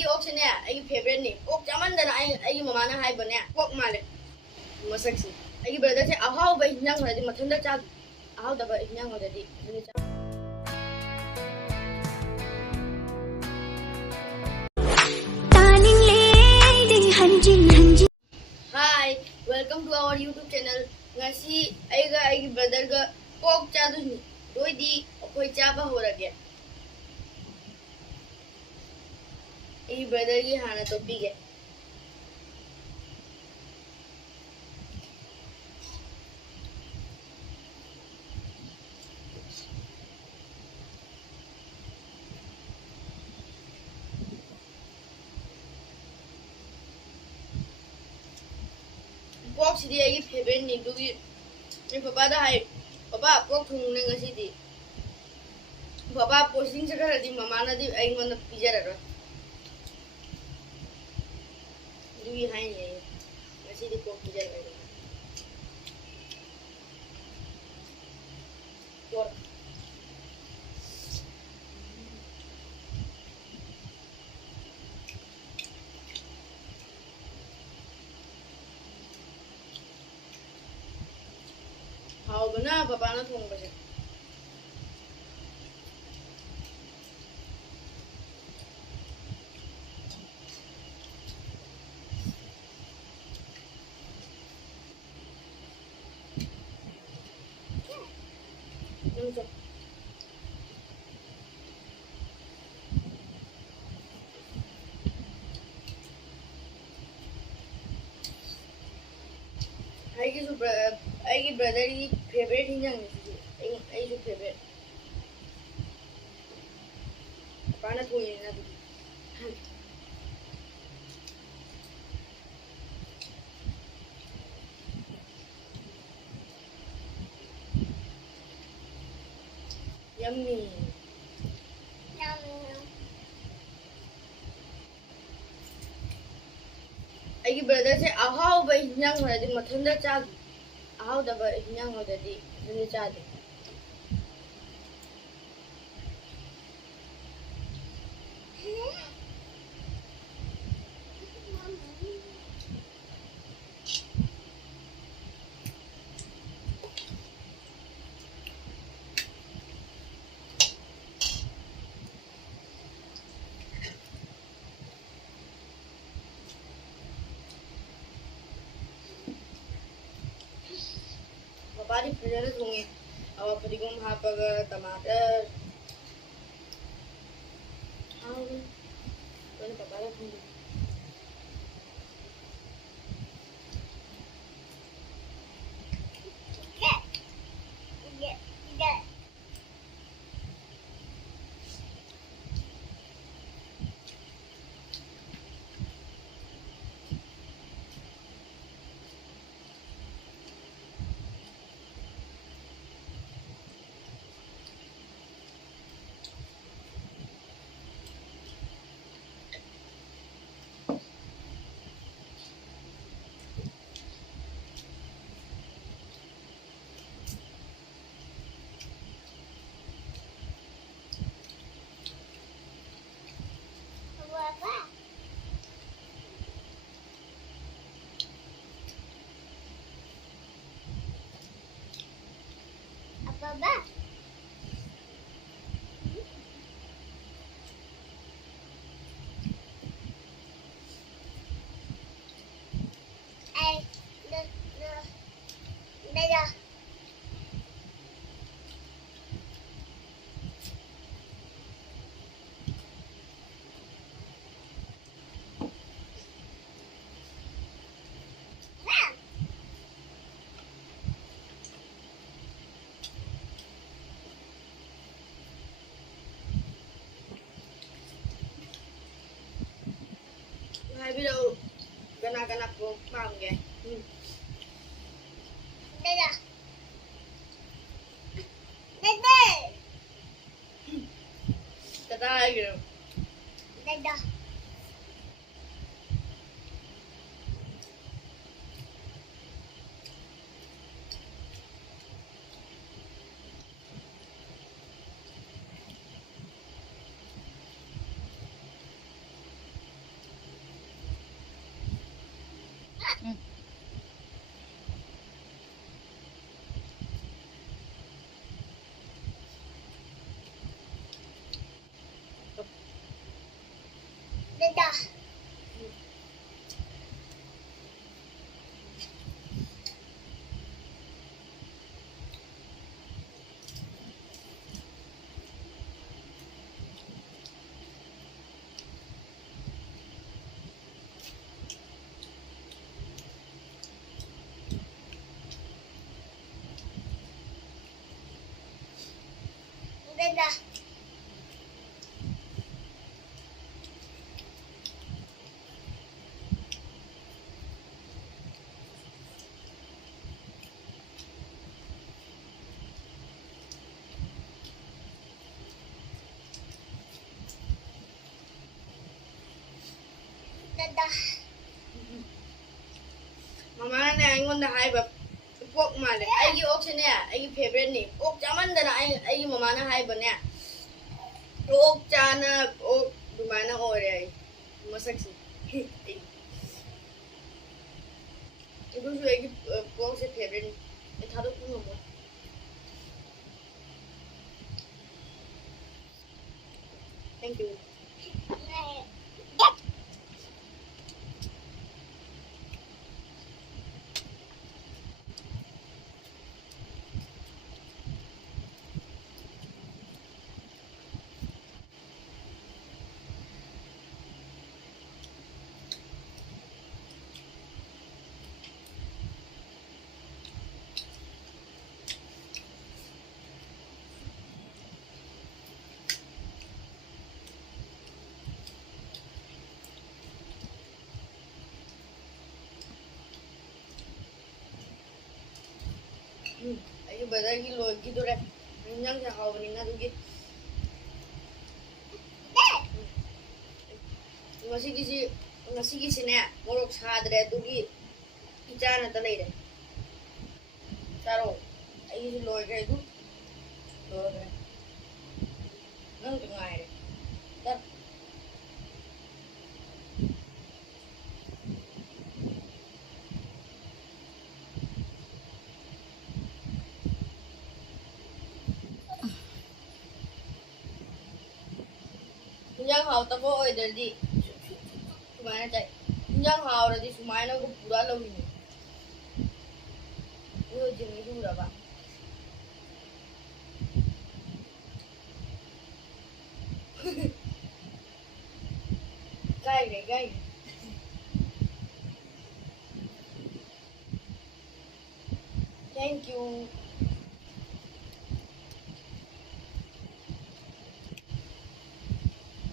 ꯃꯥꯒꯤ ꯑꯣꯛꯁꯤꯅꯦ ꯑꯩꯒꯤ ꯐꯦꯚꯔꯦꯠꯅꯤ ꯑꯣꯛ ꯆꯥꯃꯟꯗꯅ ꯑꯩꯒꯤ ꯃꯃꯥꯅ ꯍꯥꯏꯕꯅꯦ ꯑꯣꯛ ꯃꯥꯜꯂꯦ ꯃꯁꯛꯁꯤ ꯑꯩꯒꯤ ꯕ꯭ꯔꯗꯔꯁꯦ ꯑꯍꯥꯎꯕ ꯏꯟꯖꯥꯡ ꯍꯣꯏꯗꯤ ꯃꯊꯟꯇ ꯆꯥꯗꯦ ꯑꯍꯥꯎꯗꯕ ꯏꯟꯖꯥꯡ ꯍꯣꯏꯗꯤ ꯃꯊꯟꯇ ꯆꯥꯗꯦ Hi, welcome to our YouTube channel. Ngasi aiga aigi brother ga pork chaduni. Doidi akoi chaba horage. Aigi brother gi hana topige. Pork sidi aigi favorite ni dugi. Ni papa da hai. Papa pork thung ne ngasi di. Papa posting sa kara di mama na di aigi mana pizza ra. Dugi hai ni aigi. Ngasi di pork pizza ra. Pork. Hao bana papa na thong ba siya. Aigi brother ki favorite hinjang ni sih. Aigi favorite. Pana thoi ni na tu. Yummy. Aigi brother se ahau ba hinjang hoidi mathanda chad. Ahau da ba hinjang hoidi mathanda chad. Papa di fajara thongi. Awa padigom hapaga tomato. Mana papa la thongi. Baba. Dadah. Hai video ganak-ganak ko paham ge. Dadah. Dadah. Dadah gitu. Dadah. Dada. Dada. Dada. Mama này anh con haiแบบพวกมาเลยไอ้ยี่อกใช่เนี่ยไอ้ยี่เฟเวอร์นี่อกจะมันแต่ละไอ้ยี่มานะhaiแบบเนี่ยอกจานะอกดูมานะโอ้ยมาสักสิไอ้ดูช่วยไอ้พวกเซเฟเวอร์นี่ไอ้ท่าดูคุณมั้ง thank you Ayo badai gitu gitu deh. Minyak ya kau beningan tuh gitu. Masih kisi nih, morok sadar tuh gitu. Ikan atau lain deh. Taruh, ayo loy kayak itu, loy deh. Nang tengah deh. Tar. Minyak kau tapi oh jadi gimana cai? Minyak kau jadi semuanya aku pura loh ini. Itu jenis itu berapa? Guys. Thank you.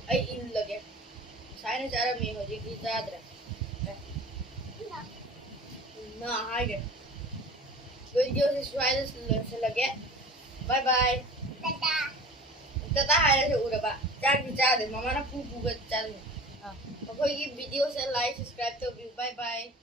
Ay in lagi. Saya nak cara mie hoji kita ada. Nah, hai. Video sesuai lagi. Bye bye. Dada. Tata hai से उड़ा बा. Jangan bicara, mama nak pupu bicara. Aku ini video saya like, subscribe to view. Bye bye.